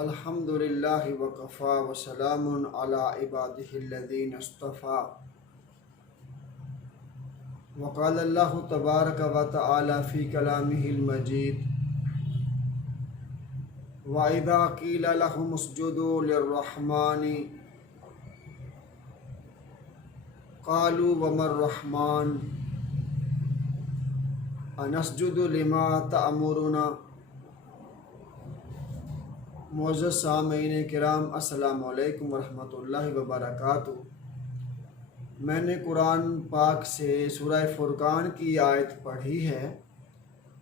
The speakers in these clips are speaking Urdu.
الحمدللہ وکفا وسلام علی عبادہ الذین اصطفیٰ وقال اللہ تبارک و تعالی فی کلامہ المجید وَإِذَا قِيلَ لَهُمُ اسْجُدُوا لِلرَّحْمَنِ قَالُوا وَمَا الرَّحْمَنُ أَنَسْجُدُ لِمَا تَأْمُرُنَا۔ معزز سامعین کرام، السلام علیکم ورحمۃ اللہ وبرکاتہ۔ میں نے قرآن پاک سے سورہ فرقان کی آیت پڑھی ہے،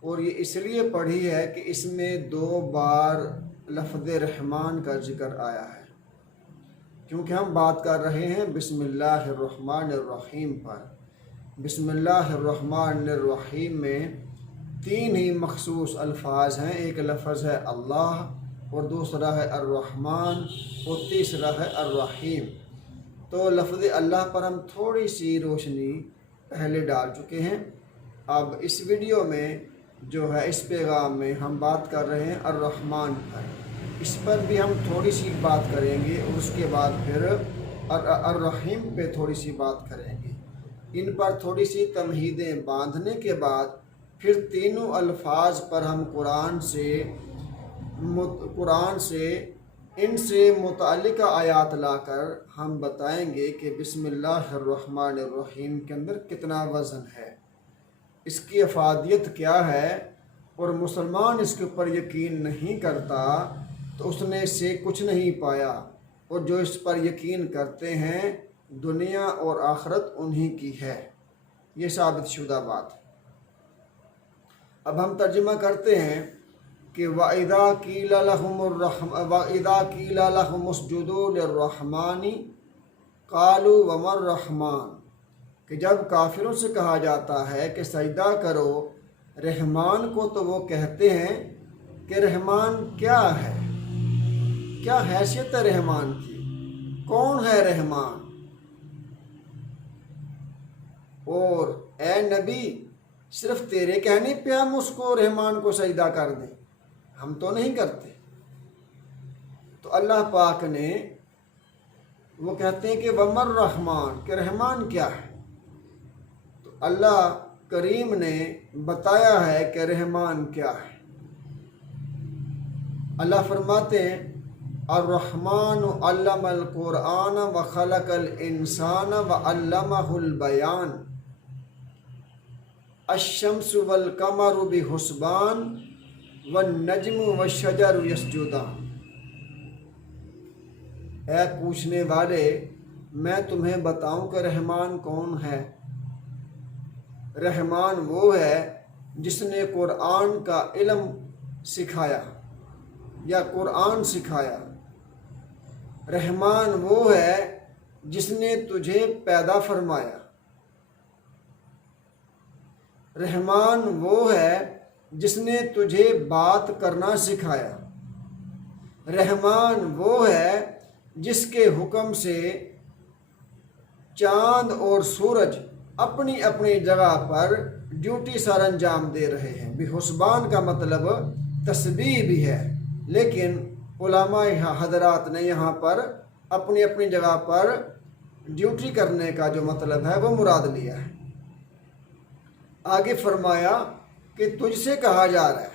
اور یہ اس لیے پڑھی ہے کہ اس میں 2 بار لفظ رحمان کا ذکر آیا ہے، کیونکہ ہم بات کر رہے ہیں بسم اللہ الرحمن الرحیم پر۔ بسم اللہ الرحمن الرحیم میں 3 ہی مخصوص الفاظ ہیں، ایک لفظ ہے اللہ، اور دوسرا ہے الرحمن، اور تیسرا ہے الرحیم۔ تو لفظ اللہ پر ہم تھوڑی سی روشنی پہلے ڈال چکے ہیں۔ اب اس ویڈیو میں جو ہے، اس پیغام میں ہم بات کر رہے ہیں الرحمن پر، اس پر بھی ہم تھوڑی سی بات کریں گے، اور اس کے بعد پھر الرحیم پہ تھوڑی سی بات کریں گے۔ ان پر تھوڑی سی تمہیدیں باندھنے کے بعد پھر تینوں الفاظ پر ہم قرآن سے ان سے متعلقہ آیات لا کر ہم بتائیں گے کہ بسم اللہ الرحمن الرحیم کے اندر کتنا وزن ہے، اس کی افادیت کیا ہے، اور مسلمان اس کے اوپر یقین نہیں کرتا تو اس نے اس سے کچھ نہیں پایا، اور جو اس پر یقین کرتے ہیں دنیا اور آخرت انہی کی ہے، یہ ثابت شدہ بات۔ اب ہم ترجمہ کرتے ہیں کہ وَإِذَا قِيلَ لَهُمُ اسْجُدُوا لِلرَّحْمَنِ قَالُوا وَمَا الرَّحْمَنُ، کہ جب کافروں سے کہا جاتا ہے کہ سجدہ کرو رحمان کو، تو وہ کہتے ہیں کہ رحمان کیا ہے، کیا حیثیت ہے رحمان کی، کون ہے رحمان؟ اور اے نبی، صرف تیرے کہنے پہ ہم اس کو رحمان کو سجدہ کر دیں؟ ہم تو نہیں کرتے۔ تو اللہ پاک نے وہ کہتے ہیں کہ وَمَا الرَّحْمَنُ، کہ رحمان کیا ہے؟ تو اللہ کریم نے بتایا ہے کہ رحمان کیا ہے۔ اللہ فرماتے ہیں الرحمن علم القرآن وخلق الانسان وعلمہ البیان الشمس والقمر بحسبان والنجم والشجر یسجدان۔ اے پوچھنے والے، میں تمہیں بتاؤں کہ رحمان کون ہے؟ رحمان وہ ہے جس نے قرآن کا علم سکھایا یا قرآن سکھایا۔ رحمان وہ ہے جس نے تجھے پیدا فرمایا۔ رحمان وہ ہے جس نے تجھے بات کرنا سکھایا۔ رحمان وہ ہے جس کے حکم سے چاند اور سورج اپنی اپنی جگہ پر ڈیوٹی سر انجام دے رہے ہیں۔ بحسبان کا مطلب تسبیح بھی ہے، لیکن علماء حضرات نے یہاں پر اپنی اپنی جگہ پر ڈیوٹی کرنے کا جو مطلب ہے وہ مراد لیا ہے۔ آگے فرمایا کہ تجھ سے کہا جا رہا ہے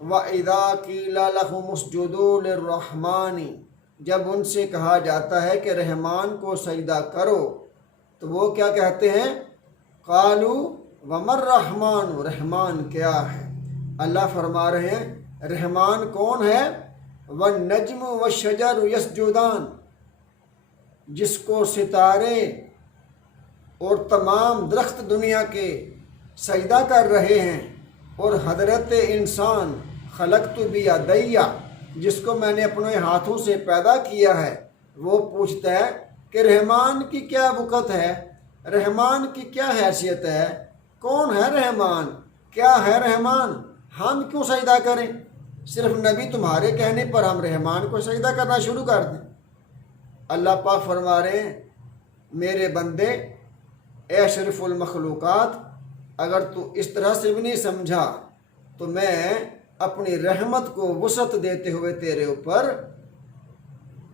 وَإِذَا قِيلَ لَهُمُ اسْجُدُوا لِلرَّحْمَنِ، جب ان سے کہا جاتا ہے کہ رحمان کو سجدہ کرو، تو وہ کیا کہتے ہیں؟ قَالُوا وَمَا الرَّحْمَنُ، رحمان کیا ہے؟ اللہ فرما رہے ہیں رحمان کون ہے؟ وَالنَّجْمُ وَالشَّجَرُ يَسْجُدَانِ، جس کو ستارے اور تمام درخت دنیا کے سجدہ کر رہے ہیں، اور حضرت انسان خلقت بیدی، جس کو میں نے اپنے ہاتھوں سے پیدا کیا ہے، وہ پوچھتا ہے کہ رحمان کی کیا وقت ہے، رحمان کی کیا حیثیت ہے، کون ہے رحمان، کیا ہے رحمان، ہم کیوں سجدہ کریں؟ صرف نبی تمہارے کہنے پر ہم رحمان کو سجدہ کرنا شروع کر دیں؟ اللہ پاک فرما رہے ہیں میرے بندے، اے اشرف المخلوقات، اگر تو اس طرح سے بھی نہیں سمجھا تو میں اپنی رحمت کو وسعت دیتے ہوئے تیرے اوپر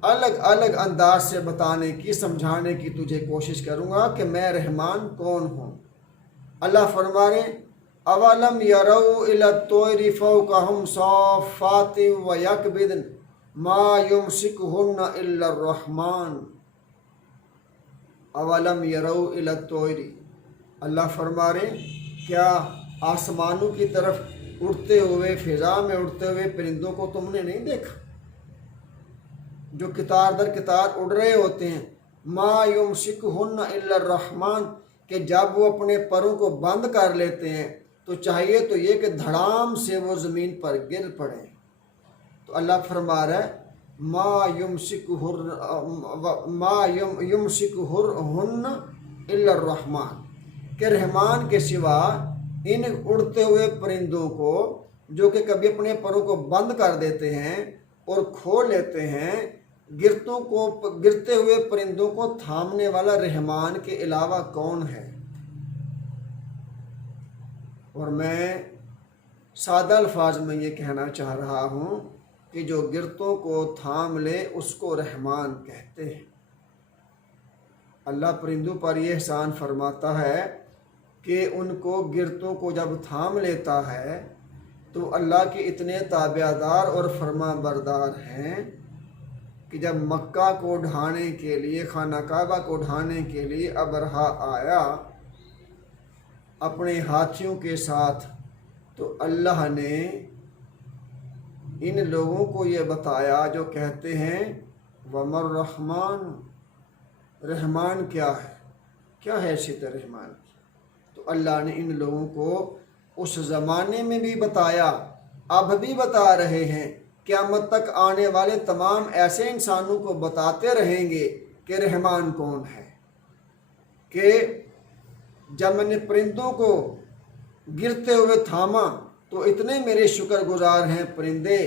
الگ الگ انداز سے بتانے کی، سمجھانے کی تجھے کوشش کروں گا کہ میں رحمان کون ہوں۔ اللہ فرما رہے اولم یروا الی الطیر فوقہم صافات ویقبضن ما یمسکہن الا الرحمن۔ اولم یروا الی الطیر، اللہ فرما رہے کیا آسمانوں کی طرف اڑتے ہوئے، فضا میں اڑتے ہوئے پرندوں کو تم نے نہیں دیکھا جو قطار در قطار اڑ رہے ہوتے ہیں؟ ما یمسکہن الا الرحمن، کہ جب وہ اپنے پروں کو بند کر لیتے ہیں تو چاہیے تو یہ کہ دھڑام سے وہ زمین پر گر پڑیں۔ تو اللہ فرما رہا ہے ما یمسکہن الا الرحمن، کہ رحمان کے سوا ان اڑتے ہوئے پرندوں کو جو کہ کبھی اپنے پروں کو بند کر دیتے ہیں اور کھول لیتے ہیں، گرتے ہوئے پرندوں کو تھامنے والا رحمان کے علاوہ کون ہے؟ اور میں سادہ الفاظ میں یہ کہنا چاہ رہا ہوں کہ جو گرتوں کو تھام لے اس کو رحمان کہتے ہیں۔ اللہ پرندوں پر یہ احسان فرماتا ہے کہ ان کو گرتوں کو جب تھام لیتا ہے تو اللہ کے اتنے تابعدار اور فرما بردار ہیں کہ جب مکہ کو ڈھانے کے لیے، خانہ کعبہ کو ڈھانے کے لیے ابرہہ آیا اپنے ہاتھیوں کے ساتھ، تو اللہ نے ان لوگوں کو یہ بتایا جو کہتے ہیں وَمَا الرَّحْمَنُ، رحمان کیا ہے، کیا حیثیت ہے رحمان کی؟ تو اللہ نے ان لوگوں کو اس زمانے میں بھی بتایا، اب بھی بتا رہے ہیں، قیامت تک آنے والے تمام ایسے انسانوں کو بتاتے رہیں گے کہ رحمان کون ہے۔ کہ جب میں نے پرندوں کو گرتے ہوئے تھاما تو اتنے میرے شکر گزار ہیں پرندے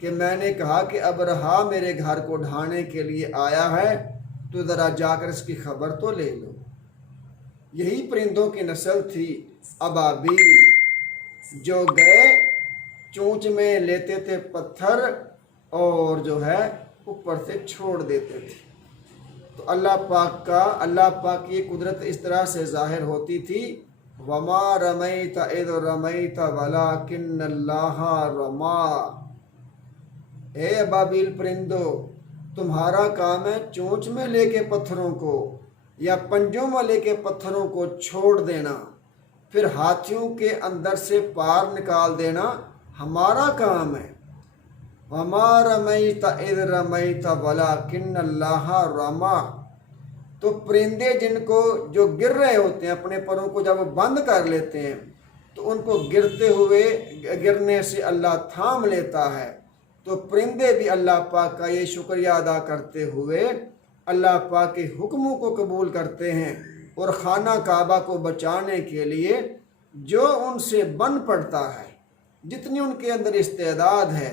کہ میں نے کہا کہ ابرہہ میرے گھر کو ڈھانے کے لیے آیا ہے تو ذرا جا کر اس کی خبر تو لے لو۔ یہی پرندوں کی نسل تھی ابابیل، جو گئے چونچ میں لیتے تھے پتھر اور جو ہے اوپر سے چھوڑ دیتے تھے۔ تو اللہ پاک کی قدرت اس طرح سے ظاہر ہوتی تھی وَمَا رَمَيْتَ إِذْ رَمَيْتَ وَلَكِنَّ اللَّهَ رَمَى۔ اے ابابیل پرندو، تمہارا کام ہے چونچ میں لے کے پتھروں کو یا پنجوں میں لے کے پتھروں کو چھوڑ دینا، پھر ہاتھیوں کے اندر سے پار نکال دینا ہمارا کام ہے۔ وَمَا رَمَيْتَ إِذْ رَمَيْتَ وَلَكِنَّ اللَّهَ رَمَى۔ تو پرندے جن کو جو گر رہے ہوتے ہیں اپنے پروں کو جب بند کر لیتے ہیں تو ان کو گرنے سے اللہ تھام لیتا ہے۔ تو پرندے بھی اللہ پاک کا یہ شکریہ ادا کرتے ہوئے اللہ پاک کے حکموں کو قبول کرتے ہیں اور خانہ کعبہ کو بچانے کے لیے جو ان سے بن پڑتا ہے، جتنی ان کے اندر استعداد ہے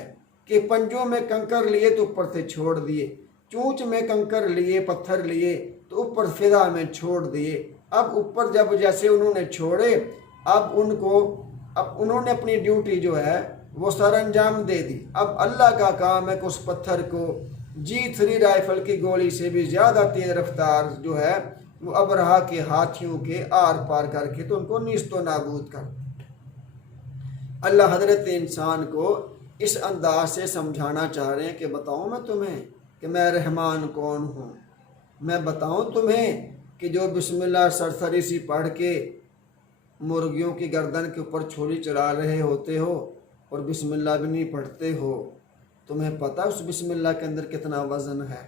کہ پنجوں میں کنکر لیے تو اوپر سے چھوڑ دیے، چونچ میں کنکر لیے، پتھر لیے تو اوپر فضا میں چھوڑ دیے۔ اب اوپر جب جیسے انہوں نے چھوڑے، اب انہوں نے اپنی ڈیوٹی جو ہے وہ سر انجام دے دی۔ اب اللہ کا کام ہے کہ اس پتھر کو G3 رائفل کی گولی سے بھی زیادہ تیز رفتار جو ہے وہ ابرہہ کے ہاتھیوں کے آر پار کر کے تو ان کو نیست و نابود کر۔ اللہ حضرت انسان کو اس انداز سے سمجھانا چاہ رہے ہیں کہ بتاؤں میں تمہیں کہ میں رحمان کون ہوں، میں بتاؤں تمہیں کہ جو بسم اللہ سرسری سی پڑھ کے مرغیوں کی گردن کے اوپر چھری چلا رہے ہوتے ہو اور بسم اللہ بھی نہیں پڑھتے ہو، تمہیں پتہ اس بسم اللہ کے اندر کتنا وزن ہے؟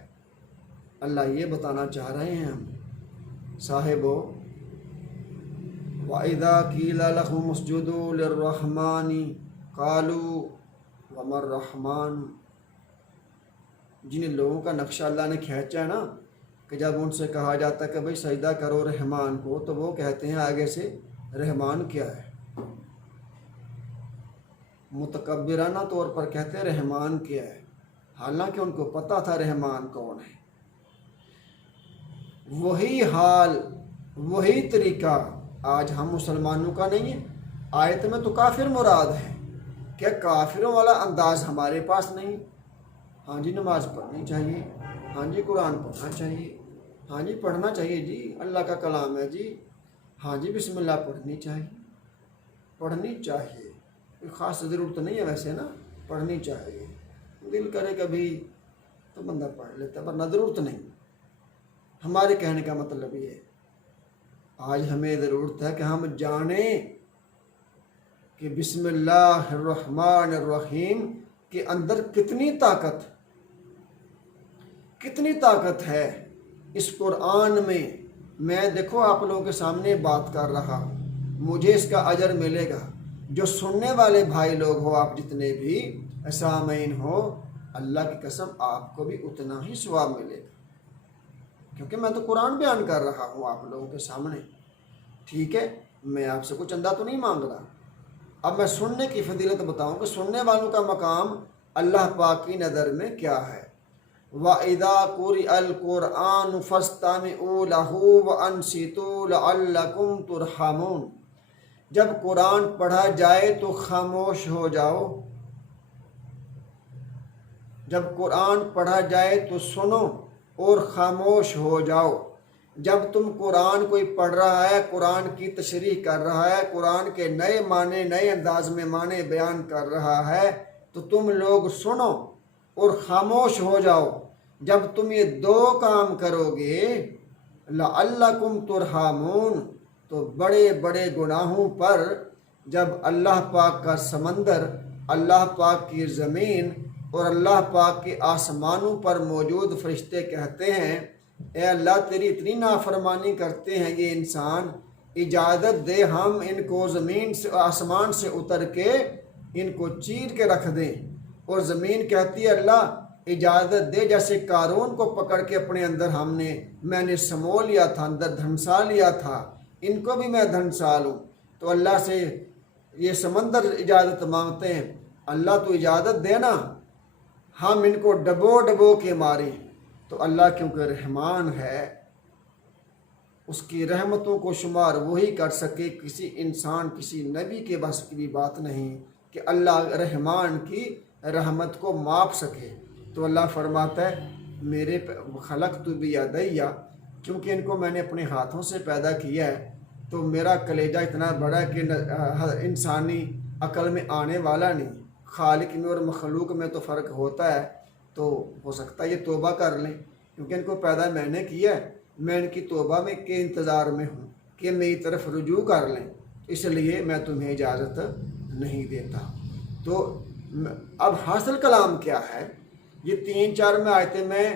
اللہ یہ بتانا چاہ رہے ہیں ہم صاحبو وَإِذَا قِيلَ لَهُمُ اسْجُدُوا لِلرَّحْمَنِ قَالُوا وَمَا الرَّحْمَنُ۔ جن لوگوں کا نقشہ اللہ نے کھینچا ہے نا کہ جب ان سے کہا جاتا ہے کہ بھئی سجدہ کرو رحمان کو تو وہ کہتے ہیں آگے سے رحمان کیا ہے، متکبرانہ طور پر کہتے ہیں رحمان کیا ہے، حالانکہ ان کو پتہ تھا رحمان کون ہے۔ وہی حال، وہی طریقہ آج ہم مسلمانوں کا نہیں ہے۔ آیت میں تو کافر مراد ہے کیا کافروں والا انداز ہمارے پاس نہیں؟ ہاں جی نماز پڑھنی چاہیے، ہاں جی قرآن پڑھنا چاہیے، ہاں جی پڑھنا چاہیے جی، اللہ کا کلام ہے جی، ہاں جی بسم اللہ پڑھنی چاہیے، پڑھنی چاہیے، کوئی خاص ضرورت نہیں ہے ویسے نا، پڑھنی چاہیے، دل کرے کبھی تو بندہ پڑھ لیتا ہے ورنہ ضرورت نہیں۔ ہمارے کہنے کا مطلب یہ ہے آج ہمیں ضرورت ہے کہ ہم جانیں کہ بسم اللہ الرحمن الرحیم کے اندر کتنی طاقت ہے اس قرآن میں۔ میں دیکھو آپ لوگوں کے سامنے بات کر رہا ہوں، مجھے اس کا اجر ملے گا، جو سننے والے بھائی لوگ ہو آپ جتنے بھی سامعین ہو، اللہ کی قسم آپ کو بھی اتنا ہی ثواب ملے گا، کیونکہ میں تو قرآن بیان کر رہا ہوں آپ لوگوں کے سامنے، ٹھیک ہے؟ میں آپ سے کچھ چندہ تو نہیں مانگ رہا۔ اب میں سننے کی فضیلت بتاؤں کہ سننے والوں کا مقام اللہ پاک کی نظر میں کیا ہے۔ وَإِذَا قُرِئَ الْقُرْآنُ فَاسْتَمِعُوا لَهُ وَأَنصِتُوا لَعَلَّكُمْ تُرْحَمُونَ، جب قرآن پڑھا جائے تو خاموش ہو جاؤ، جب قرآن پڑھا جائے تو سنو اور خاموش ہو جاؤ۔ جب تم قرآن کوئی پڑھ رہا ہے، قرآن کی تشریح کر رہا ہے، قرآن کے نئے معنی نئے انداز میں معنی بیان کر رہا ہے تو تم لوگ سنو اور خاموش ہو جاؤ۔ جب تم یہ دو کام کرو گے لعلکم ترحمون، تو بڑے بڑے گناہوں پر جب اللہ پاک کا سمندر، اللہ پاک کی زمین اور اللہ پاک کے آسمانوں پر موجود فرشتے کہتے ہیں اے اللہ تیری اتنی نافرمانی کرتے ہیں یہ انسان، اجازت دے ہم ان کو زمین سے آسمان سے اتر کے ان کو چیر کے رکھ دیں، اور زمین کہتی ہے اللہ اجازت دے جیسے قارون کو پکڑ کے اپنے اندر میں نے سمو لیا تھا، اندر دھنسا لیا تھا، ان کو بھی میں دھنسا لوں۔ تو اللہ سے یہ سمندر اجازت مانگتے ہیں اللہ تو اجازت دینا ہم ان کو ڈبو ڈبو کے ماریں۔ تو اللہ کیونکہ رحمان ہے، اس کی رحمتوں کو شمار وہی کر سکے، کسی انسان کسی نبی کے بس کی بھی بات نہیں کہ اللہ رحمان کی رحمت کو ماپ سکے۔ تو اللہ فرماتا ہے میرے خلقت بیدیا، کیونکہ ان کو میں نے اپنے ہاتھوں سے پیدا کیا ہے تو میرا کلیجہ اتنا بڑا ہے کہ انسانی عقل میں آنے والا نہیں، خالق میں اور مخلوق میں تو فرق ہوتا ہے، تو ہو سکتا ہے یہ توبہ کر لیں، کیونکہ ان کو پیدا میں نے کیا ہے، میں ان کی توبہ میں کے انتظار میں ہوں کہ میری طرف رجوع کر لیں، اس لیے میں تمہیں اجازت نہیں دیتا۔ تو اب حاصل کلام کیا ہے؟ یہ 3-4 میں آیتیں میں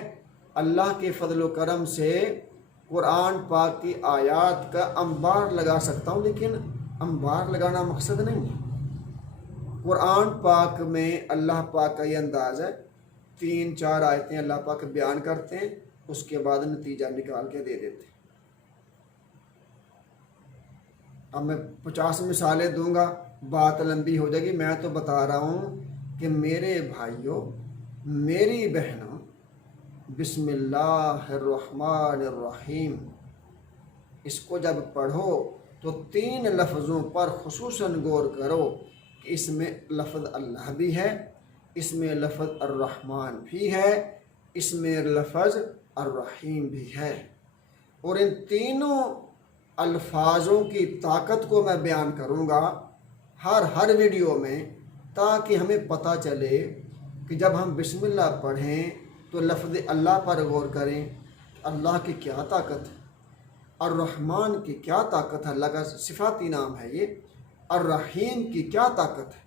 اللہ کے فضل و کرم سے قرآن پاک کی آیات کا انبار لگا سکتا ہوں، لیکن انبار لگانا مقصد نہیں ہے۔ قرآن پاک میں اللہ پاک کا یہ انداز ہے 3-4 آیتیں اللہ پاک بیان کرتے ہیں، اس کے بعد نتیجہ نکال کے دے دیتے ہیں۔ اب میں 50 مثالیں دوں گا، بات لمبی ہو جائے گی، میں تو بتا رہا ہوں کہ میرے بھائیوں میری بہنوں بسم اللہ الرحمن الرحیم اس کو جب پڑھو تو 3 لفظوں پر خصوصاً غور کرو کہ اس میں لفظ اللہ بھی ہے، اس میں لفظ الرحمن بھی ہے، اس میں لفظ الرحیم بھی ہے، اور ان تینوں الفاظوں کی طاقت کو میں بیان کروں گا ہر ویڈیو میں، تاکہ ہمیں پتہ چلے کہ جب ہم بسم اللہ پڑھیں تو لفظ اللہ پر غور کریں، اللہ کی کیا طاقت ہے، الرحمن کی کیا طاقت ہے، اللہ کا صفاتی نام ہے یہ، الرحیم کی کیا طاقت ہے۔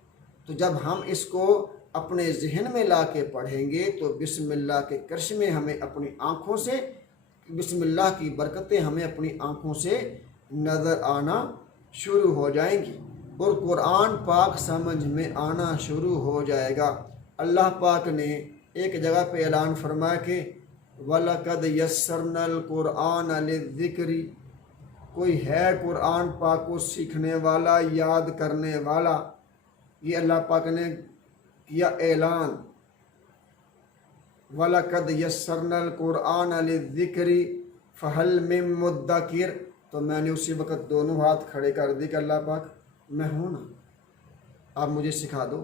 تو جب ہم اس کو اپنے ذہن میں لا کے پڑھیں گے تو بسم اللہ کے کرشمے ہمیں اپنی آنکھوں سے، بسم اللہ کی برکتیں ہمیں اپنی آنکھوں سے نظر آنا شروع ہو جائیں گی، اور قرآن پاک سمجھ میں آنا شروع ہو جائے گا۔ اللہ پاک نے ایک جگہ پہ اعلان فرمایا کہ وَلَقَدْ يَسَّرْنَا الْقُرْآنَ لِلذِّكْرِ، کوئی ہے قرآن پاک کو سیکھنے والا، یاد کرنے والا، یہ اللہ پاک نے کیا اعلان، وَلَقَدْ يَسَّرْنَا الْقُرْآنَ لِلذِّكْرِ فَهَلْ مِن مُدَّكِرٍ، تو میں نے اسی وقت دونوں ہاتھ کھڑے کر دی کہ اللہ پاک میں ہوں نا، آپ مجھے سکھا دو،